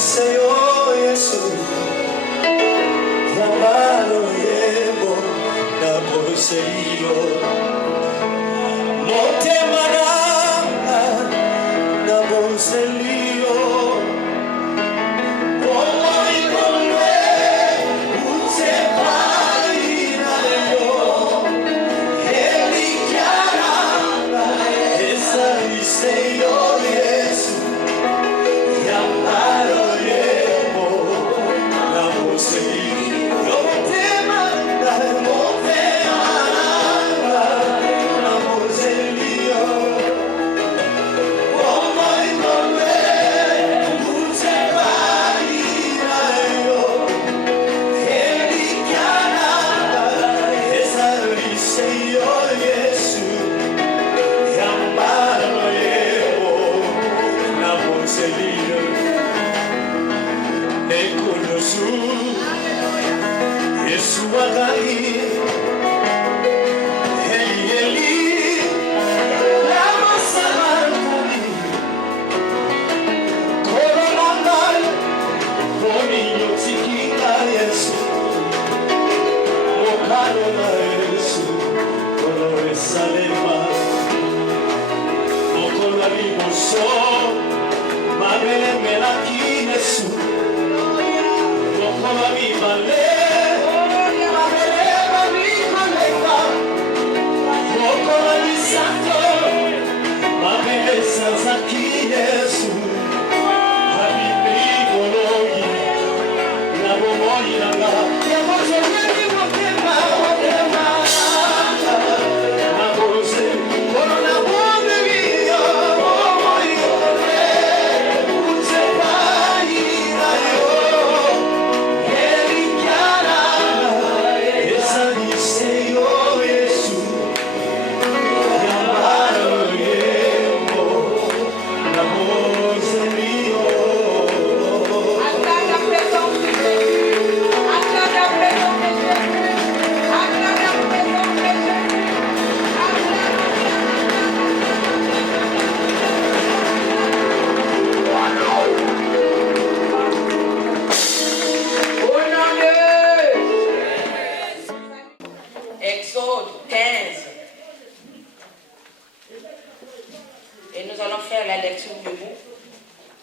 Senhor Jesus, amado yebo na poseio, não temerá na poseio, como ikonwe utepaina leo, ele kiara essa Senhor Jesus, amado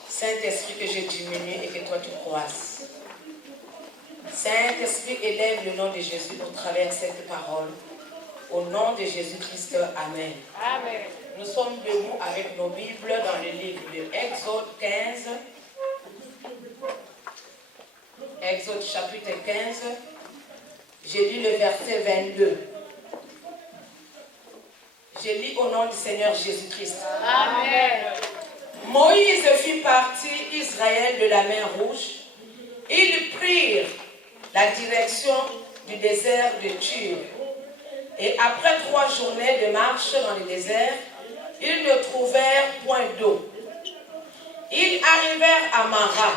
Saint-Esprit, que je diminue et que toi tu croisses. Saint-Esprit, élève le nom de Jésus au travers de cette parole. Au nom de Jésus-Christ, Amen. Amen. Nous sommes debout avec nos Bibles dans le livre de Exode 15. Exode chapitre 15. J'ai lu le verset 22. Je lis au nom du Seigneur Jésus-Christ. Amen. Moïse fit partir Israël de la mer Rouge. Ils prirent la direction du désert de Tur. Et après 3 journées de marche dans le désert, ils ne trouvèrent point d'eau. Ils arrivèrent à Mara,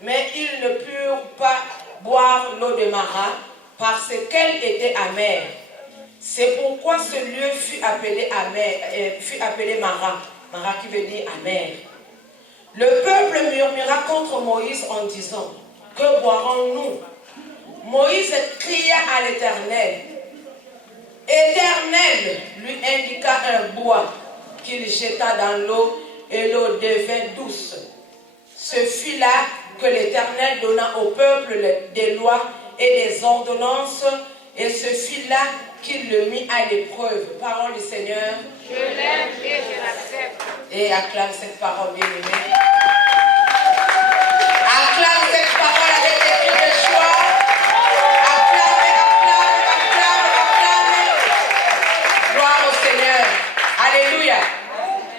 mais ils ne purent pas boire l'eau de Mara parce qu'elle était amère. C'est pourquoi ce lieu fut appelé Mara. Mara qui veut dire amer. Le peuple murmura contre Moïse en disant, que boirons-nous? Moïse cria à l'Éternel. Éternel lui indiqua un bois qu'il jeta dans l'eau et l'eau devint douce. Ce fut là que l'Éternel donna au peuple des lois et des ordonnances et ce fut là qu'il le mit à l'épreuve. Parole du Seigneur. Je l'aime et je l'accepte. Et acclame cette parole, bien-aimée. Acclame cette parole avec des cris de joie. Acclame. Gloire au Seigneur. Alléluia.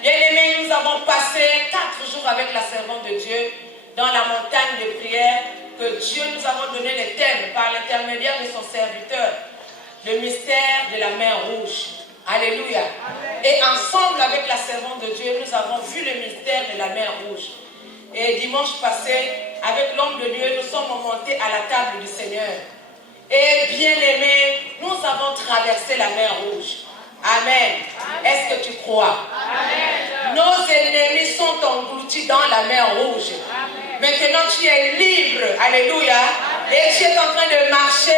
Bien-aimés, nous avons passé 4 jours avec la servante de Dieu dans la montagne de prière que Dieu nous a donné les thèmes par l'intermédiaire de son serviteur. Le mystère de la mer Rouge. Alléluia. Amen. Et ensemble avec la servante de Dieu, nous avons vu le mystère de la mer Rouge. Et dimanche passé, avec l'homme de Dieu, nous sommes montés à la table du Seigneur. Et bien-aimés, nous avons traversé la mer Rouge. Amen. Est-ce que tu crois? Amen. Nos ennemis sont engloutis dans la mer Rouge. Amen. Maintenant, tu es libre. Alléluia. Amen. Et tu es en train de marcher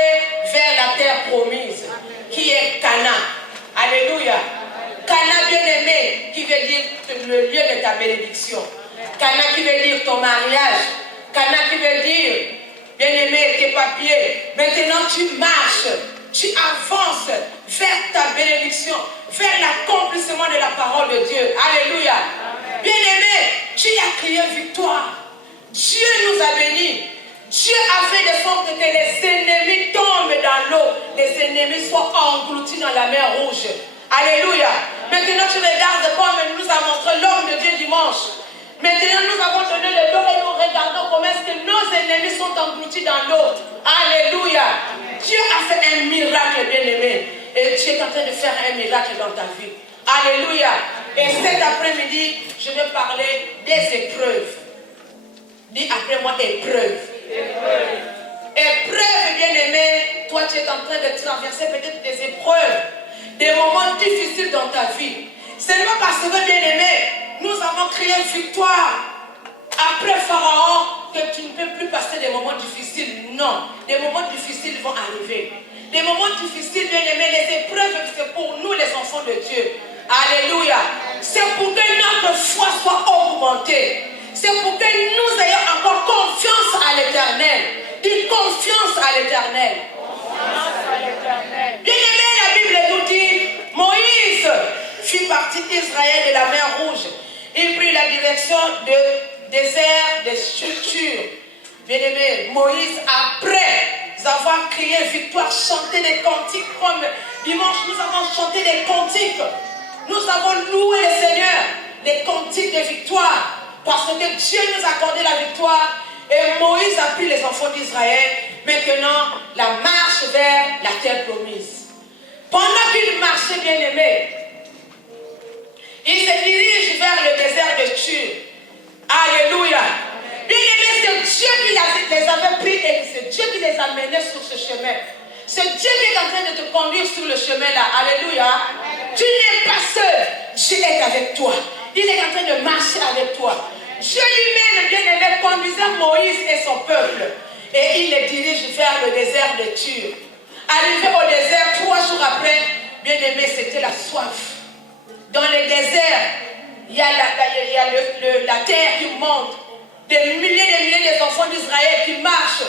vers la terre promise, qui est Canaan. Alléluia. Canaan bien-aimé, qui veut dire le lieu de ta bénédiction. Canaan qui veut dire ton mariage. Canaan qui veut dire, bien-aimé, tes papiers. Maintenant, tu marches. Tu avances vers ta bénédiction, vers l'accomplissement de la parole de Dieu. Alléluia. Bien-aimé, tu as crié victoire. Dieu nous a bénis. Dieu a fait de sorte que les ennemis tombent dans l'eau. Les ennemis soient engloutis dans la mer Rouge. Alléluia. Maintenant, tu regardes comme nous a montré l'homme de Dieu dimanche. Maintenant, nous avons donné le dos et nous regardons comment est-ce que nos ennemis sont engloutis dans l'eau. Alléluia. Dieu a fait un miracle, bien-aimé. Et Dieu est en train de faire un miracle dans ta vie. Alléluia. Et cet après-midi, je vais parler des épreuves. Dis après moi, épreuves. Épreuves, bien-aimé. Toi, tu es en train de traverser peut-être des épreuves, des moments difficiles dans ta vie. Seulement parce que, bien-aimé, nous avons créé victoire après Pharaon, que tu ne peux plus passer des moments difficiles. Non, des moments difficiles vont arriver. Des moments difficiles, bien-aimés, les épreuves, c'est pour nous, les enfants de Dieu. Alléluia. C'est pour que notre foi soit augmentée. C'est pour que nous ayons encore confiance à l'Éternel. Dis confiance à l'Éternel. Bien-aimé, la Bible nous dit, Moïse fit partie d'Israël de la mer Rouge. Il prit la direction de désert, de structures. Bien-aimé, Moïse, après avoir crié victoire, chanté des cantiques, comme dimanche, nous avons chanté des cantiques. Nous avons loué le Seigneur, les cantiques de victoire, parce que Dieu nous a accordé la victoire. Et Moïse a pris les enfants d'Israël. Maintenant, la marche vers la terre promise. Pendant qu'il marchait, bien-aimé, il se dirige vers le désert de Shur. Alléluia. Bien-aimé, c'est Dieu qui les avait pris et c'est Dieu qui les a menés sur ce chemin. C'est Dieu qui est en train de te conduire sur le chemin là. Alléluia. Tu n'es pas seul. Dieu est avec toi. Il est en train de marcher avec toi. Dieu lui-même, bien-aimé, conduisait Moïse et son peuple. Et il les dirige vers le désert de Shur. Arrivé au désert, 3 jours après, bien-aimé, c'était la soif. Dans le désert, il y a la terre qui monte. Des milliers d'enfants d'Israël qui marchent.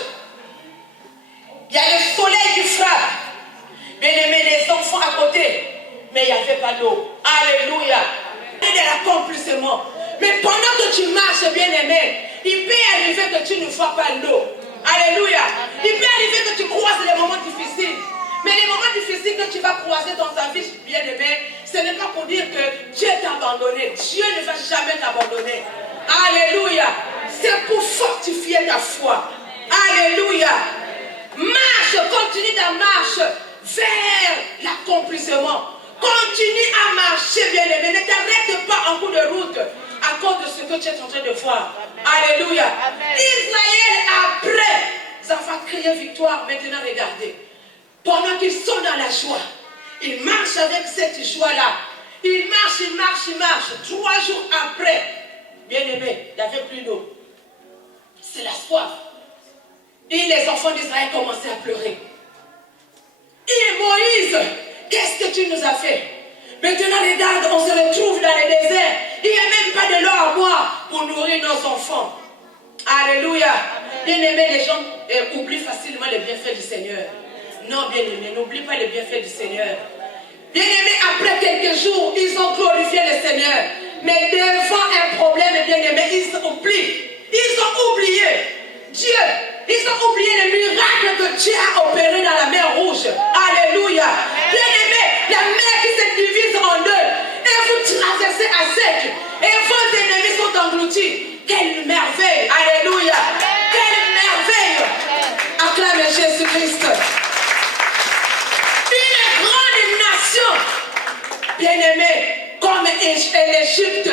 Il y a le soleil qui frappe. Bien aimé, les enfants à côté. Mais il n'y avait pas d'eau. Alléluia. Et de l'accomplissement. Mais pendant que tu marches, bien aimé, il peut arriver que tu ne vois pas l'eau. Alléluia. Il peut arriver que tu croises les moments difficiles. Mais les moments difficiles que tu vas croiser dans ta vie, bien aimé, ce n'est pas pour dire que Dieu t'a abandonné. Dieu ne va jamais t'abandonner. Alléluia. C'est pour fortifier ta foi. Alléluia. Marche, continue ta marche vers l'accomplissement. Continue à marcher, bien aimé. Ne t'arrête pas en cours de route à cause de ce que tu es en train de voir. Alléluia. Israël, après avoir crié victoire, maintenant regardez. Pendant qu'ils sont dans la joie, ils marchent avec cette joie-là. Ils marchent. 3 jours après, bien aimé, il n'y avait plus d'eau. C'est la soif. Et les enfants d'Israël commençaient à pleurer. Et Moïse, qu'est-ce que tu nous as fait? Maintenant, regarde, on se retrouve dans le désert. Il n'y a même pas de l'eau à boire pour nourrir nos enfants. Alléluia. Bien-aimés, les gens oublient facilement les bienfaits du Seigneur. Non, bien-aimés, n'oublie pas les bienfaits du Seigneur. Bien-aimés, après quelques jours, ils ont glorifié le Seigneur. Mais devant un problème, bien-aimés, ils oublient. Ils ont oublié Dieu. Ils ont oublié le miracle que Dieu a opéré dans la mer Rouge. Alléluia. Bien-aimés, la mer qui se divise en deux. Et vous traversez à sec. Et vos ennemis sont engloutis. Quelle merveille. Alléluia. Quelle merveille. Acclame Jésus-Christ. Une grande nation. Bien-aimés, comme l'Égypte.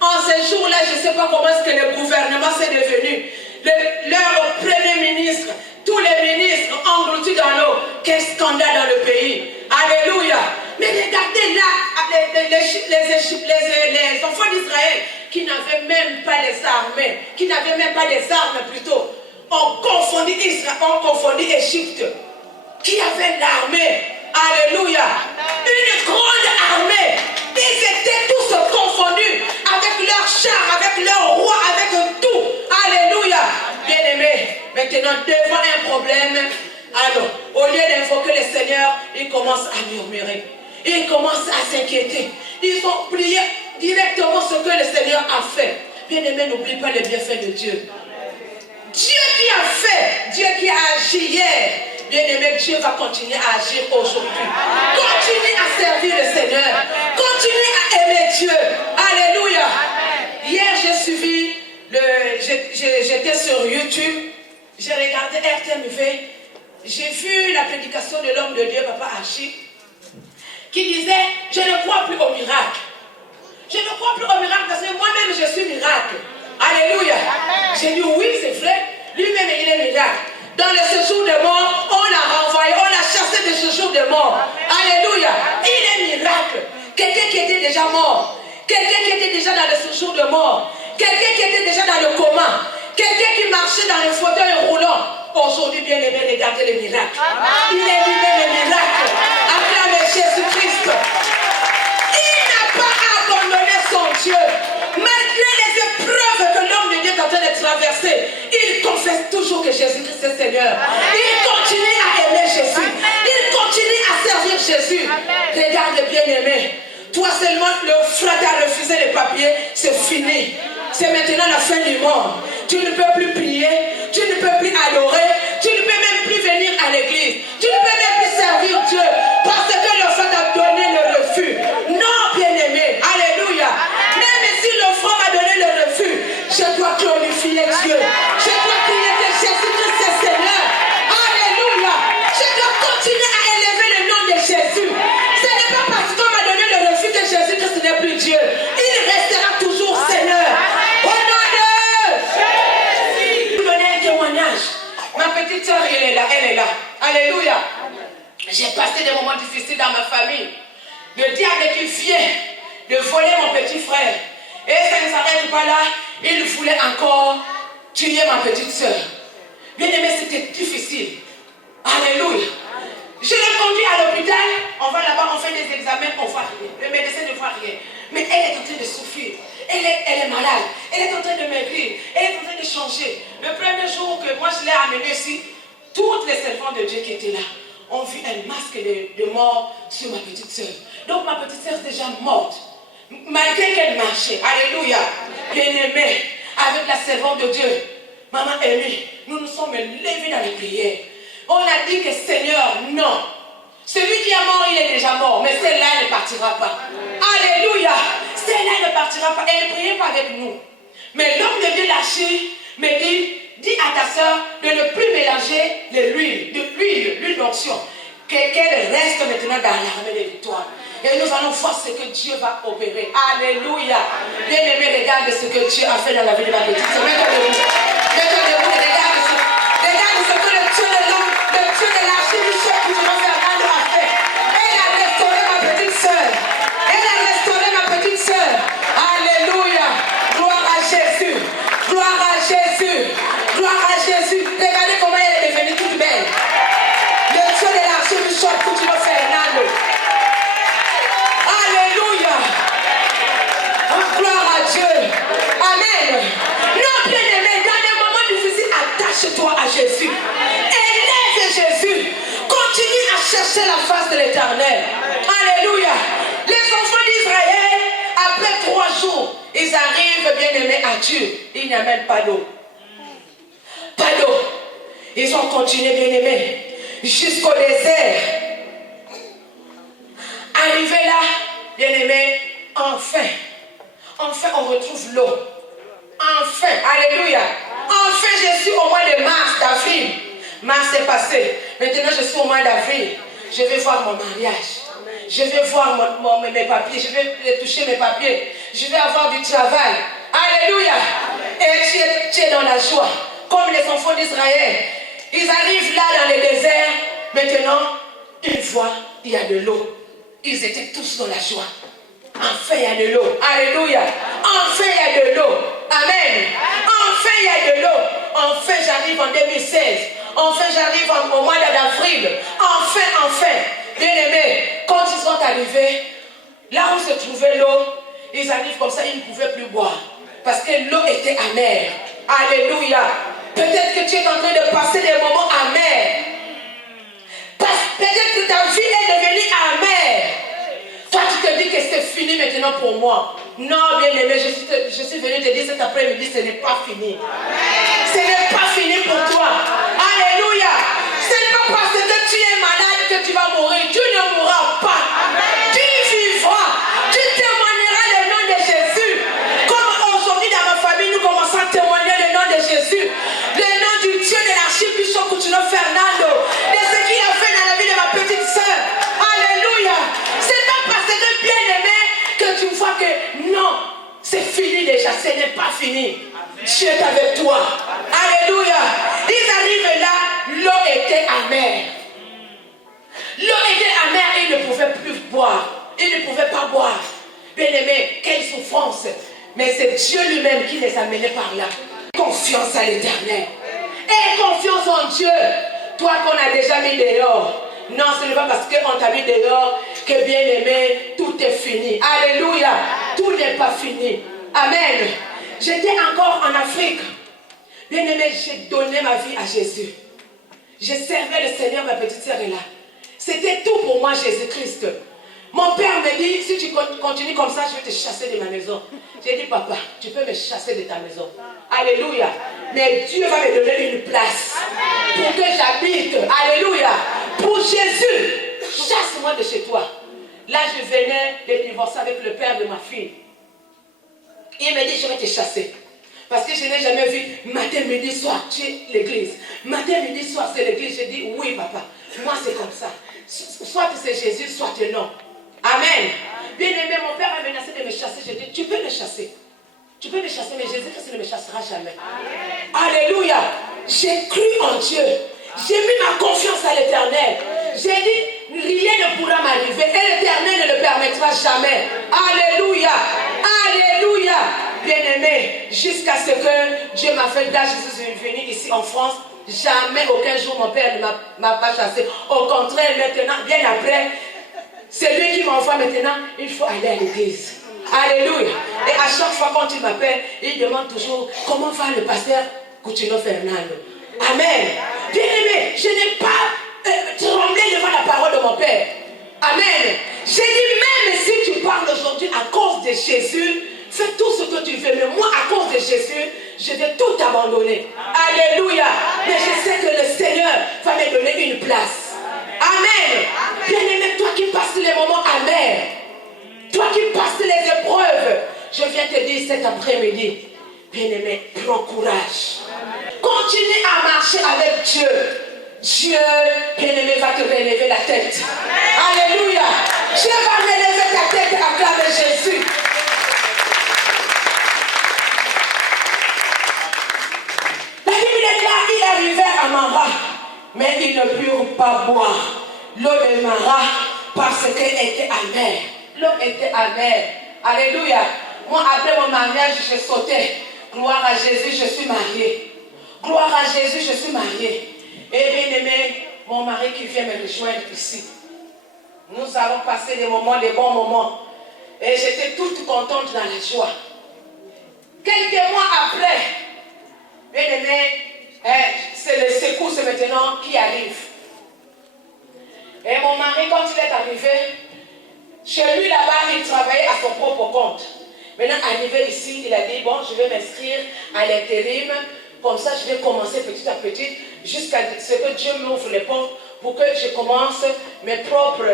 En ces jours-là, je ne sais pas comment est-ce que le gouvernement s'est devenu. Leur premier ministre, tous tous les ministres engloutis dans l'eau. Quel scandale dans le pays. Alléluia. Mais regardez là, les enfants d'Israël qui n'avaient même pas les armées, qui n'avaient même pas des armes plutôt, ont confondu Israël, ont confondu Égypte, qui avait l'armée. Alléluia. Une grande armée. Ils étaient tous confondus avec leurs chars, avec leur roi, avec tout. Alléluia. Bien-aimés, maintenant devant un problème, alors, au lieu d'invoquer le Seigneur, ils commencent à murmurer. Ils commencent à s'inquiéter. Ils ont oublié directement ce que le Seigneur a fait. Bien-aimés, n'oublie pas les bienfaits de Dieu. Dieu qui a fait, Dieu qui a agi hier. Bien-aimé, Dieu va continuer à agir aujourd'hui. Continue à servir le Seigneur. Continue à aimer Dieu. Alléluia. Hier, j'ai suivi, j'étais sur YouTube. J'ai regardé RTMV. J'ai vu la prédication de l'homme de Dieu, Papa Archie, qui disait, je ne crois plus au miracle. Je ne crois plus au miracle parce que moi-même, je suis miracle. Alléluia. J'ai dit, oui, c'est vrai. Lui-même, il est miracle. Dans le séjour de mort, on l'a renvoyé, on l'a chassé de séjour de mort. Alléluia. Il est miracle. Quelqu'un qui était déjà mort. Quelqu'un qui était déjà dans le séjour de mort. Quelqu'un qui était déjà dans le coma. Quelqu'un qui marchait dans le fauteuil roulant. Aujourd'hui, bien aimé, regardez les miracles. Il est lui-même le miracle. Acclamez Jésus-Christ. Il n'a pas abandonné son Dieu. Malgré les épreuves que l'homme de Dieu est en train de traverser, il confesse toujours que Jésus-Christ est Seigneur. Il continue à aimer Jésus. Il continue à servir Jésus. Regarde, bien-aimé. Toi seulement, le frère t'a refusé les papiers, c'est fini. C'est maintenant la fin du monde. Tu ne peux plus prier, tu ne peux plus adorer, tu ne peux même plus venir à l'église, tu ne peux même plus servir Dieu parce que l'enfant t'a donné le refus. Non, bien-aimé, alléluia. Même si l'enfant m'a donné le refus, je dois glorifier Dieu. Je dois crier que Jésus-Christ est Seigneur. Alléluia. Je dois continuer à élever le nom de Jésus. Ce n'est pas parce qu'on m'a donné le refus que Jésus-Christ n'est plus Dieu. Il restera toujours Seigneur. Au nom de Jésus. Je vous donner un témoignage. Ma petite soeur, elle est là. Alléluia. J'ai passé des moments difficiles dans ma famille. Le diable qui vient de voler mon petit frère. Et ça ne s'arrête pas là. Il voulait encore tuer ma petite soeur. Bien aimé, c'était difficile. Alléluia. Je l'ai conduit à l'hôpital. On va là-bas, on fait des examens, on ne voit rien. Le médecin ne voit rien. Mais elle est en train de souffrir. Elle est malade. Elle est en train de maigrir. Elle est en train de changer. Le premier jour que moi je l'ai amenée ici, toutes les servantes de Dieu qui étaient là ont vu un masque de mort sur ma petite soeur. Donc ma petite soeur est déjà morte. Malgré qu'elle marchait. Alléluia. Bien-aimée, avec la servante de Dieu, Maman Amy, nous nous sommes levés dans les prières. On a dit que Seigneur, non. Celui qui est mort, il est déjà mort. Mais celle-là, elle ne partira pas. Alléluia. Celle-là ne partira pas. Elle ne priait pas avec nous. Mais l'homme de Dieu l'Archie me dit, dis à ta soeur de ne plus mélanger l'huile d'onction. Qu'elle reste maintenant dans l'armée de victoire. Et nous allons voir ce que Dieu va opérer. Alléluia. Bien-aimé, regarde ce que Dieu a fait dans la vie de ma petite soeur. Mettez-vous. Mettez-vous et regarde ce que le Dieu de l'homme, le Dieu de l'archiduchesse qui nous a fait. Elle a restauré ma petite soeur. Elle a restauré ma petite soeur. Alléluia. Gloire à Jésus. Gloire à Jésus. Gloire à Jésus. Regardez comment elle est devenue toute belle. Le Dieu de l'archiduchesse qui nous fait Fernando. Alléluia. Gloire à Dieu. Amen. Non, bien-aimé, dans des moments difficiles, attache-toi à Jésus. Élève Jésus. Continue à chercher la face de l'Éternel. Alléluia. Les enfants d'Israël, après 3 jours, ils arrivent, bien-aimés, à Dieu. Il n'y a même pas d'eau. Pas d'eau. Ils ont continué, bien-aimés, jusqu'au désert. Arrivé là, bien-aimés, enfin on retrouve l'eau. Enfin, alléluia. Enfin, je suis au mois de mars, d'avril. Mars est passé. Maintenant, je suis au mois d'avril. Je vais voir mon mariage. Je vais voir mes papiers. Je vais toucher mes papiers. Je vais avoir du travail. Alléluia. Et tu es dans la joie. Comme les enfants d'Israël. Ils arrivent là dans le désert. Maintenant, une fois, il y a de l'eau. Ils étaient tous dans la joie. Enfin, il y a de l'eau. Alléluia. Enfin, il y a de l'eau. Amen. Enfin, il y a de l'eau. Enfin, j'arrive en 2016. Enfin, j'arrive au mois d'avril. Enfin. Bien aimés, quand ils sont arrivés, là où se trouvait l'eau, ils arrivent comme ça, ils ne pouvaient plus boire. Parce que l'eau était amère. Alléluia. Peut-être que tu es en train de passer des moments amers. Peut-être que ta vie est devenue amère. Toi, tu te dis que c'est fini maintenant pour moi. Non, bien aimé, je suis venu te dire cet après-midi, ce n'est pas fini. Ce n'est pas fini pour toi. Alléluia. Ce n'est pas parce que tu es malade que tu vas mourir. Tu ne mourras pas. Tu vivras. Tu témoigneras le nom de Jésus. Comme aujourd'hui dans ma famille, nous commençons à témoigner le nom de Jésus. Le nom du Dieu de l'archibishop Coutinho Fernando. De ce qu'il a fait dans la vie de ma petite soeur. Alléluia. C'est pas parce que bien aimé que tu vois que non, c'est fini déjà. Ce n'est pas fini. Dieu est avec toi. Alléluia. Ils arrivent là, l'eau était amère. L'eau était amère et ils ne pouvaient plus boire. Ils ne pouvaient pas boire. Bien aimé, quelle souffrance. Mais c'est Dieu lui-même qui les a menés par là. Confiance à l'Éternel. Et confiance en Dieu. Toi qu'on a déjà mis dehors. Non, ce n'est pas parce qu'on t'a mis dehors que bien aimé, tout est fini. Alléluia. Tout n'est pas fini. Amen. J'étais encore en Afrique. Bien aimé, j'ai donné ma vie à Jésus. Je servais le Seigneur, ma petite sœur est là. C'était tout pour moi, Jésus-Christ. Mon père me dit, si tu continues comme ça, je vais te chasser de ma maison. J'ai dit, papa, tu peux me chasser de ta maison. Alléluia. Mais Dieu va me donner une place pour que j'habite. Alléluia. Pour Jésus, chasse-moi de chez toi. Là, je venais de divorcer avec le père de ma fille. Il me dit, je vais te chasser. Parce que je n'ai jamais vu matin, midi, soir, tu es l'église. Matin, midi, soir, c'est l'église. Je dis, oui, papa. Moi, c'est comme ça. Soit c'est Jésus, soit non. Amen. Bien aimé, mon père a menacé de me chasser. Je dis, tu peux me chasser. Tu peux me chasser, mais Jésus-Christ ne me chassera jamais. Amen. Alléluia. J'ai cru en Dieu. J'ai mis ma confiance à l'Éternel. J'ai dit, rien ne pourra m'arriver. Et l'Éternel ne le permettra jamais. Alléluia. Alléluia. Bien-aimé, jusqu'à ce que Dieu m'a fait grâce, je suis venu ici en France. Jamais, aucun jour, mon père ne m'a pas chassé. Au contraire, maintenant, bien après, c'est lui qui m'envoie maintenant, il faut aller à l'église. Alléluia. Et à chaque fois quand il m'appelle, il demande toujours, comment va le pasteur Coutinho Fernando? Amen. Bien-aimé, je n'ai pas tremblé devant la parole de mon père. Amen. J'ai dit, même si tu parles aujourd'hui à cause de Jésus, fais tout ce que tu veux, mais moi, à cause de Jésus, je vais tout abandonner. Alléluia. Mais je sais que le Seigneur va me donner une place. Amen. Bien-aimé, toi qui passes les moments amers, toi qui passes les épreuves, je viens te dire cet après-midi, bien-aimé, prends courage. Continue à marcher avec Dieu. Dieu, bien-aimé, va te relever la tête. Alléluia. Dieu va relever ta tête, acclame Jésus. Il arrivait à Mara, mais ils ne purent pas boire l'eau de Mara parce qu'elle était amère. L'eau était amère. Alléluia. Moi, après mon mariage, je sautais. Gloire à Jésus, je suis mariée. Gloire à Jésus, je suis mariée. Et bien aimé, mon mari qui vient me rejoindre ici. Nous avons passé des moments, des bons moments. Et j'étais toute contente dans la joie. Quelques mois après, bien aimé, c'est le secousse maintenant qui arrive. Et mon mari, quand il est arrivé, chez lui là-bas, il travaillait à son propre compte. Maintenant, arrivé ici, il a dit, bon, je vais m'inscrire à l'intérim. Comme ça, je vais commencer petit à petit jusqu'à ce que Dieu m'ouvre les portes pour que je commence mes propres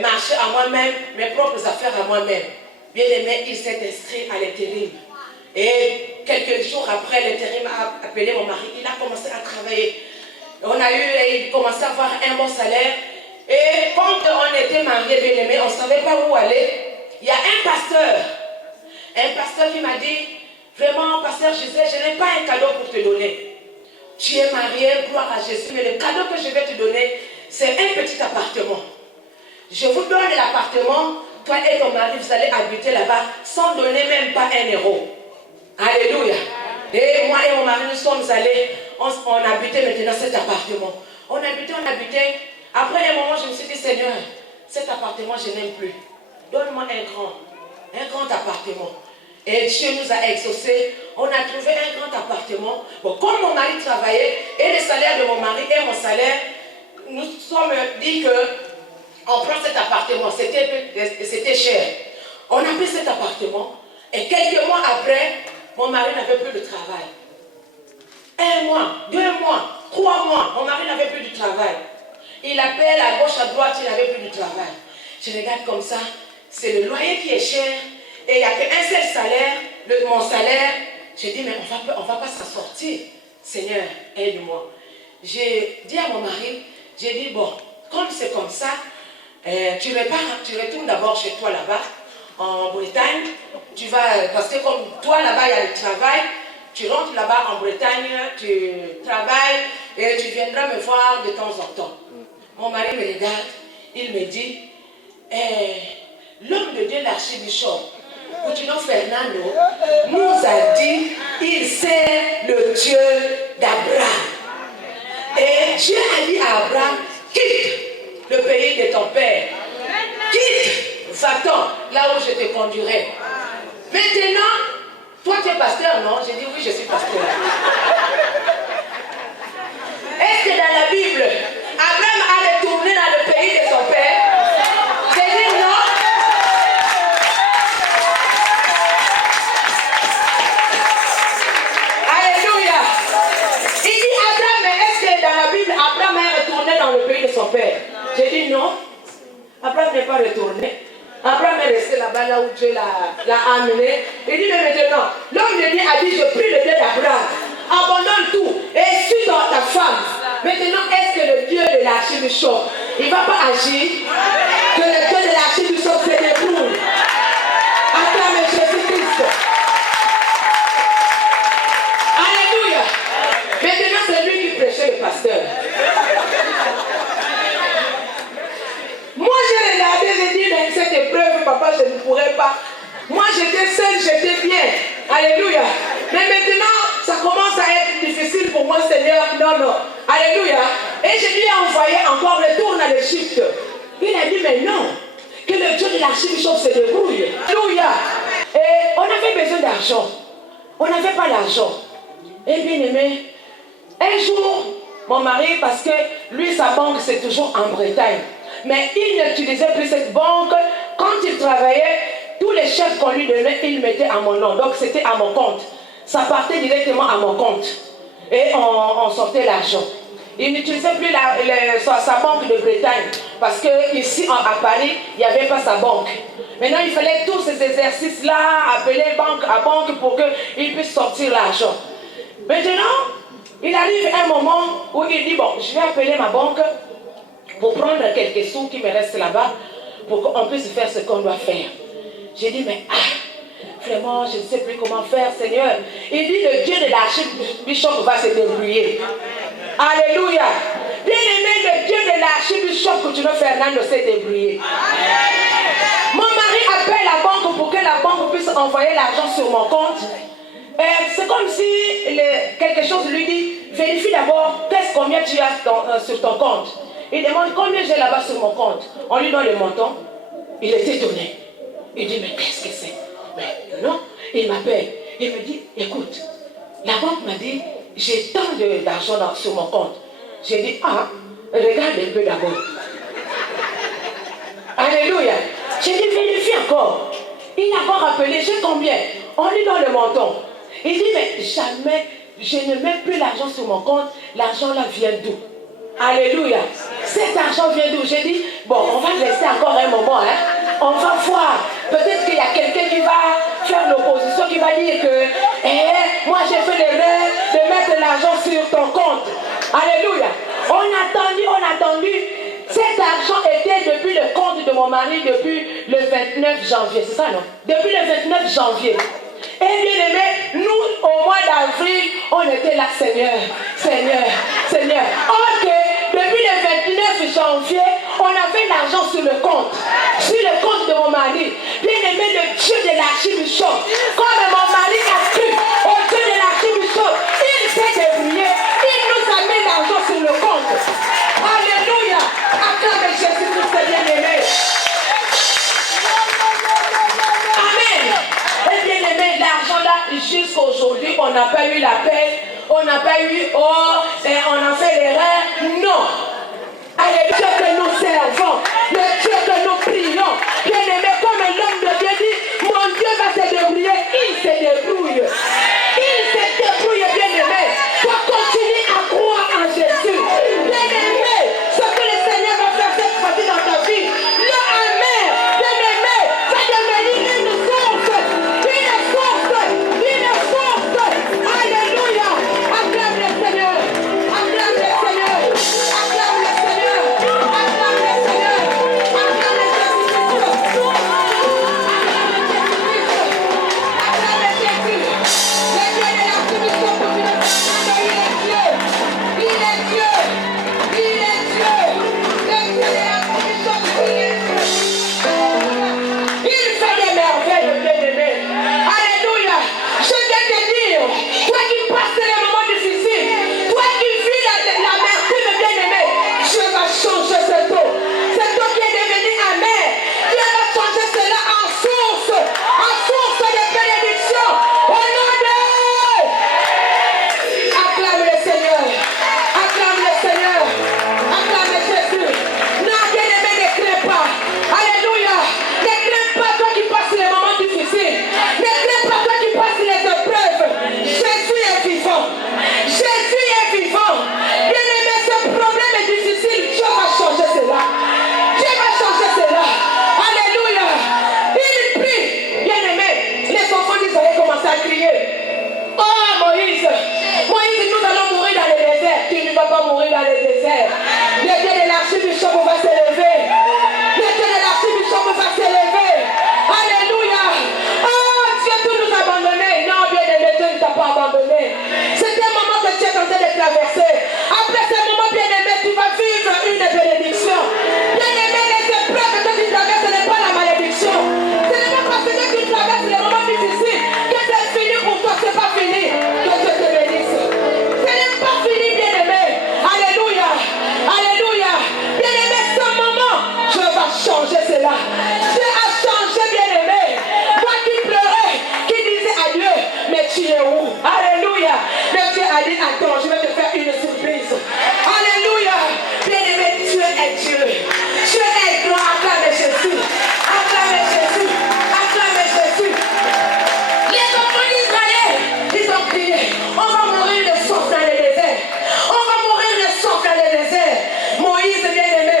marchés à moi-même, mes propres affaires à moi-même. Bien aimé, il s'est inscrit à l'intérim. Et quelques jours après, l'intérim a appelé mon mari. Il a commencé à travailler. Il commençait à avoir un bon salaire. Et quand on était mariés, bien aimés, on ne savait pas où aller. Il y a un pasteur qui m'a dit, vraiment, pasteur, je n'ai pas un cadeau pour te donner. Tu es marié, gloire à Jésus. Mais le cadeau que je vais te donner, c'est un petit appartement. Je vous donne l'appartement. Toi et ton mari, vous allez habiter là-bas sans donner même pas 1 euro. Alléluia. Et moi et mon mari, nous sommes allés, on habitait maintenant cet appartement. On habitait. Après un moment, je me suis dit, Seigneur, cet appartement, je n'aime plus. Donne-moi un grand appartement. Et Dieu nous a exaucés. On a trouvé un grand appartement. Bon, comme mon mari travaillait, et le salaire de mon mari et mon salaire, nous sommes dit que on prend cet appartement. C'était cher. On a pris cet appartement. Et quelques mois après, mon mari n'avait plus de travail. 1 mois, 2 mois, 3 mois, mon mari n'avait plus de travail. Il appelle à gauche, à droite, il n'avait plus de travail. Je regarde comme ça, c'est le loyer qui est cher. Et il n'y a qu'un seul salaire, mon salaire. J'ai dit, mais on va pas s'en sortir. Seigneur, aide-moi. J'ai dit à mon mari, j'ai dit, bon, comme c'est comme ça, tu retournes d'abord chez toi là-bas, en Bretagne. Tu vas, parce que comme toi là-bas, il y a le travail. Tu rentres là-bas en Bretagne, tu travailles et tu viendras me voir de temps en temps. Mon mari me regarde, il me dit, l'homme de Dieu, l'archibishop, Coutinho Fernando, nous a dit, il sert le Dieu d'Abraham. Et Dieu a dit à Abraham, quitte le pays de ton père, quitte, va-t'en, là où je te conduirai. Maintenant, toi tu es pasteur, non? J'ai dit oui, je suis pasteur. Est-ce que dans la Bible, Abraham a retourné dans le pays de son père? J'ai dit non. Alléluia. Il dit Abraham, mais est-ce que dans la Bible, Abraham est retourné dans le pays de son père? J'ai dit non. Abraham n'est pas retourné. Abraham est resté là-bas, là où Dieu l'a amené. Il dit, mais maintenant, l'homme de Dieu a dit, je prie le Dieu d'Abraham. Abandonne tout et suis dans ta femme. Maintenant, est-ce que le Dieu de l'archibishop, il ne va pas agir? Que le Dieu de l'archibishop se débrouille. Acclamez Jésus-Christ. Alléluia. Maintenant, c'est lui qui prêchait le pasteur. Moi, j'ai regardé, j'ai dit, dans cette épreuve, papa, je ne pourrais pas. Moi, j'étais seule, j'étais bien. Alléluia. Mais maintenant, ça commence à être difficile pour moi, Seigneur. Non. Alléluia. Et je lui ai envoyé encore, retourne à l'Égypte. Il a dit, mais non. Que le Dieu de l'archibishop se débrouille. Alléluia. Et on avait besoin d'argent. On n'avait pas l'argent. Et bien aimé, un jour, mon mari, parce que lui, sa banque, c'est toujours en Bretagne. Mais il n'utilisait plus cette banque. Quand il travaillait, tous les chèques qu'on lui donnait, il mettait à mon nom. Donc c'était à mon compte. Ça partait directement à mon compte. Et on sortait l'argent. Il n'utilisait plus sa banque de Bretagne. Parce qu'ici à Paris, il n'y avait pas sa banque. Maintenant, il fallait tous ces exercices-là, appeler banque à banque pour qu'il puisse sortir l'argent. Maintenant, il arrive un moment où il dit, bon, je vais appeler ma banque pour prendre quelques sous qui me restent là-bas, pour qu'on puisse faire ce qu'on doit faire. J'ai dit, mais vraiment, je ne sais plus comment faire, Seigneur. Il dit, le Dieu de l'archibishop va se débrouiller. Alléluia. Bien aimé, le Dieu de l'archibishop Coutinho Fernando s'est débrouillé. Mon mari appelle la banque pour que la banque puisse envoyer l'argent sur mon compte. C'est comme si quelque chose lui dit, vérifie d'abord combien tu as sur ton compte. Il demande combien j'ai là-bas sur mon compte. On lui donne le montant. Il est étonné. Il dit, mais qu'est-ce que c'est? Mais non, il m'appelle. Il me dit, écoute, la banque m'a dit, j'ai tant d'argent sur mon compte. J'ai dit, regarde un peu d'abord. Alléluia. J'ai dit, vérifie encore. Il a encore appelé, j'ai combien? On lui donne le montant. Il dit, mais jamais, je ne mets plus l'argent sur mon compte. L'argent là vient d'où? Alléluia. Cet argent vient d'où? J'ai dit, bon, on va rester encore un moment. On va voir. Peut-être qu'il y a quelqu'un qui va faire l'opposition, qui va dire que moi j'ai fait l'erreur de mettre l'argent sur ton compte. Alléluia. On a attendu. Cet argent était depuis le compte de mon mari depuis le 29 janvier. C'est ça, non? Depuis le 29 janvier. Et bien aimé, nous, au mois d'avril, on était là, Seigneur. Ok, depuis le 29 janvier, on avait l'argent sur le compte de mon mari. Bien aimé, le Dieu de l'archibishop. Comme mon mari a cru au Dieu de l'archibishop, il s'est débrouillé. Il nous a mis l'argent sur le compte. Alléluia. Acclame Jésus-Christ, bien aimé. Amen. Et bien aimé, l'argent là, jusqu'à aujourd'hui, on n'a pas eu la paix, on n'a pas eu, on a fait l'erreur. Non. Allez, Dieu que nous servons, le Dieu que nous prions, bien aimé, comme l'homme de Dieu dit, mon Dieu va se débrouiller, il se débrouille. Il se débrouille, bien aimé. Toi, continue à croire en Jésus. Bien aimé, ce que le Seigneur va faire cette fois-ci dans ta vie, le Amen, bien aimé, va devenir une source. Alléluia. Acclame le Seigneur. Acclame le Seigneur. Acclame le Seigneur. Acclame le Seigneur. Acclame le Jésus-Christ. Acclame le Jésus. Le Dieu de l'archibishop pour qu'il il est Dieu. Il est Dieu. Il est Dieu. Le Dieu de l'archibishop, il est Dieu. Il fait des merveilles, bien-aimé. Alléluia. Je viens te dire, toi qui passes les moments difficiles, toi qui vis l'amertume, bien-aimé, Dieu va changer cette eau. Cette eau qui est devenue amère, Dieu va changer cela en source de bénédiction. Au nom de... Acclame le Seigneur. Acclame le Seigneur. Acclame Jésus. Non, bien-aimé, ne crains pas. Alléluia. Ne crains pas, toi qui passes les moments difficiles. Ne crains pas, toi qui passes les épreuves. Jésus est vivant. Jésus est vivant. Bien-aimé, ce problème est difficile. Dieu va changer cela. Dieu va changer cela. Alléluia. Il prie. Bien-aimé, les enfants d'Israël commencent à crier. Oh Moïse, nous allons mourir dans le désert. Tu ne vas pas mourir dans le désert. Le Dieu de l'archibishop va s'élever. Le Dieu de l'archibishop va s'élever. Alléluia. Oh Dieu, tu nous as abandonnés. Non, bien aimé, Dieu ne t'a pas abandonné. C'est un moment que tu es en train de traverser. Après ce moment, bien aimé, tu vas vivre une bénédiction. Bien aimé, les épreuves que tu traverses, ce n'est pas la malédiction. Ce n'est pas parce que tu traverses les moments difficiles que c'est fini pour toi. C'est pas fini. Que Dieu te bénisse. Ce n'est pas fini, bien aimé. Alléluia. Alléluia. Bien aimé, ce moment, Dieu va changer cela. Dieu a changé, bien aimé. Moi qui pleurais, qui disais adieu, mais tu es où? Alléluia. Mais Dieu a dit, attends, je vais te faire une surprise. Alléluia. Bien aimé, Dieu est Dieu. Dieu est grand. Acclame Jésus. Acclame Jésus. Acclame Jésus. Les enfants d'Israël, ils ont crié, on va mourir de soif dans le désert. On va mourir de soif dans le désert. Moïse, bien-aimé,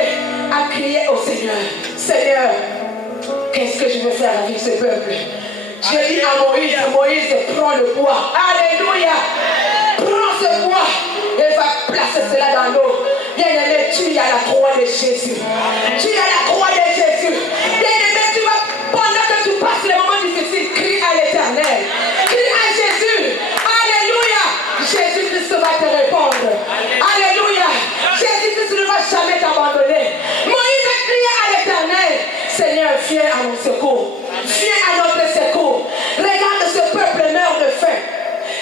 a crié au Seigneur. Seigneur, qu'est-ce que je veux faire avec ce peuple? Dieu dit à Moïse, Moïse, prends le bois. Alléluia. Prends ce bois et va placer cela dans l'eau. Bien-aimé, tu es à la croix de Jésus. Tu es à la croix de Jésus. Bien-aimé, tu vas, pendant que tu passes les moments difficiles, crie à l'Éternel. Crie à Jésus. Alléluia. Jésus-Christ va te répondre. Alléluia. Jésus-Christ ne va jamais t'abandonner. Moïse a crié à l'Éternel. Seigneur, viens à mon secours. Viens à notre secours. Regarde, ce peuple meurt de faim.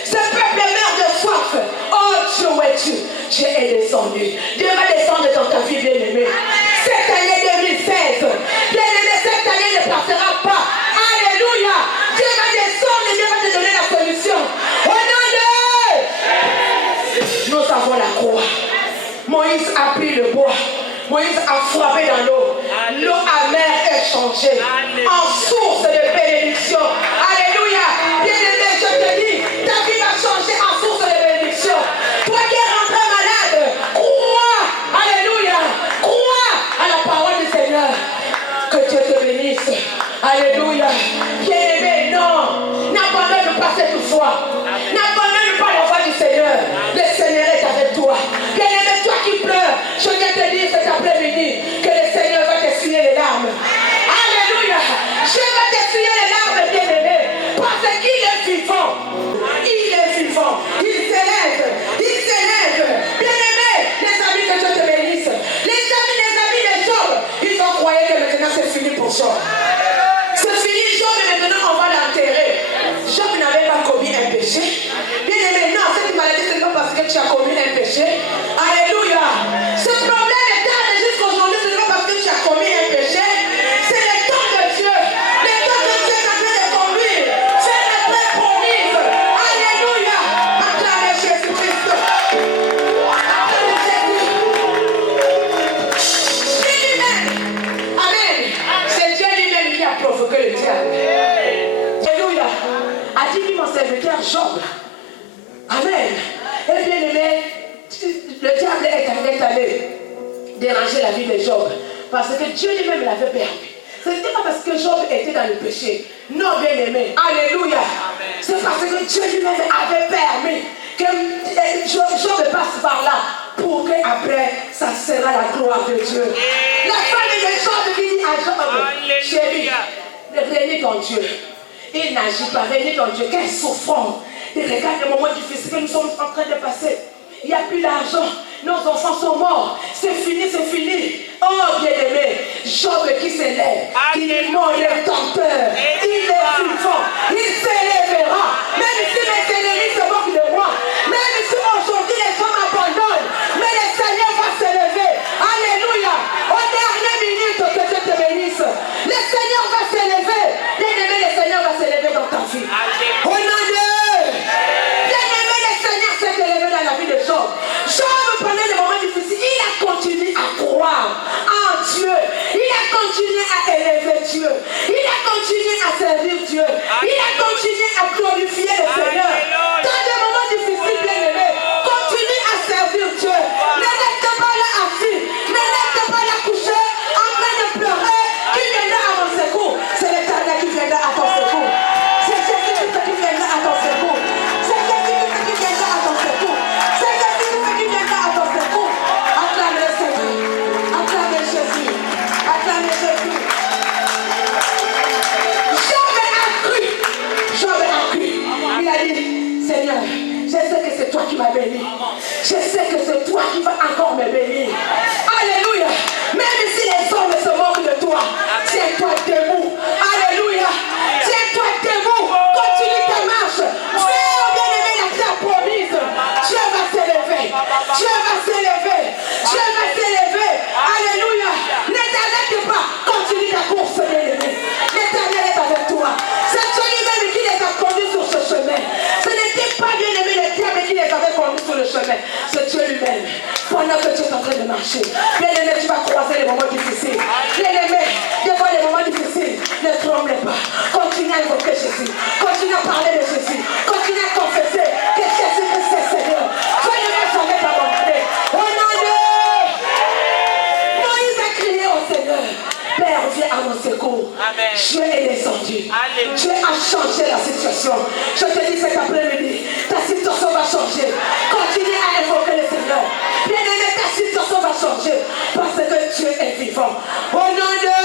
Ce peuple meurt de soif. Oh Dieu, où es-tu? Dieu est descendu. Dieu va descendre dans ta vie, bien-aimé. Cette année 2016, bien-aimé, cette année ne passera pas. Alléluia. Dieu va descendre et Dieu va te donner la solution. Au nom de... Nous avons la croix. Moïse a pris le bois. Moïse a frappé dans l'eau. L'eau amère est changée en source de bénédiction. Alléluia. Bien-aimé, je te dis, ta vie va changer en source de bénédiction. Toi qui es rentré malade, crois. Alléluia. Crois à la parole du Seigneur. Que Dieu te bénisse. Alléluia. Bien-aimé, non. N'abandonne pas cette foi. N'abandonne pas la voie du Seigneur. Le Seigneur est avec toi. Bien-aimé, toi qui pleures, je viens te dire cet après-midi que le Seigneur va t'essuyer les larmes. Alléluia. Je vais t'essuyer les larmes, bien-aimé. Parce qu'il est fini pour Job. C'est fini, Job, et maintenant on va l'enterrer. Job n'avait pas commis un péché. Bien aimé, non, cette maladie, ce n'est pas parce que tu as commis un péché. Alléluia. Ce problème est tard jusqu'aujourd'hui, ce n'est pas parce que tu as commis un péché. C'est le temps de Dieu. Le temps de Dieu est en train de conduire. C'est la paix promise. Alléluia. Acclamez Jésus-Christ. Acclamez Jésus. Dieu lui-même. Amen. C'est Dieu lui-même qui a provoqué le diable. Alléluia. A dit mon serviteur Job. Amen. Et bien aimé, le diable est allé déranger la vie de Job. Parce que Dieu lui-même l'avait permis. Ce n'était pas parce que Job était dans le péché. Non, bien aimé. Alléluia. C'est parce que Dieu lui-même avait permis que Job passe par là. Pour qu'après, ça sera la gloire de Dieu. La femme de Job qui dit à Job, chérie, réunis ton Dieu. Il n'agit pas, réunis ton Dieu. Quelle souffrance. Et regarde les moments difficiles que nous sommes en train de passer. Il n'y a plus d'argent. Nos enfants sont morts. C'est fini, c'est fini. Oh, bien-aimé, Job qui s'élève. Il est mort, il est tenteur. Il est vivant. Il s'élèvera. Même si mes ennemis se moquent de moi. Même si aujourd'hui les hommes abandonnent. Mais le Seigneur va s'élever. Alléluia. Aux dernières minutes, que Dieu te bénisse. Le Seigneur va s'élever. Bien-aimé, le Seigneur va s'élever dans ta vie. Au nom de Job, pendant les moments difficiles, il a continué à croire en Dieu. Il a continué à élever Dieu. Il a continué à servir Dieu. Il a continué à glorifier le Seigneur. Dans des moments difficiles, bien-aimés, continue à servir Dieu. Ne reste pas là assis. Ne reste pas là couché en train de pleurer. Qui viendra à mon secours? C'est l'Éternel qui viendra à ton secours. C'est Jésus-Christ qui viendra à ton secours. C'est Jésus-Christ qui viendra à ton secours. Seigneur, je sais que c'est toi qui m'as béni. Je sais que c'est toi qui vas encore me bénir. Alléluia. Même si les hommes se moquent de toi, tiens-toi debout. Alléluia. Tiens-toi debout. Continue ta marche. Dieu, bien-aimé, la terre promise. Dieu va s'élever. Dieu va s'élever. Dieu va s'élever. Alléluia. Ne t'arrête pas. Continue ta course, bien-aimé. L'Éternel est avec toi. C'est Dieu lui-même qui les a conduits sur ce chemin. Ce n'était pas bien-aimé le diable qui les avait conduits sur le chemin. C'est Dieu lui-même. Pendant que tu es en train de marcher, bien-aimé, tu vas croiser les moments difficiles. Bien-aimé, devant les moments difficiles, ne tremble pas. Continue à invoquer Jésus. Continue à parler de Jésus. Continue à confesser que Jésus est le Seigneur. Dieu ne va jamais t'abandonner. Au nom de Moïse a crié au Seigneur. Père, viens à mon secours. Amen. Dieu est descendu. Alléluia. Dieu a changé la situation. Je te dis cet après-midi, ta situation va changer. Continue à invoquer le Seigneur. Bien-aimé, ta situation va changer. Parce que Dieu est vivant. Au nom de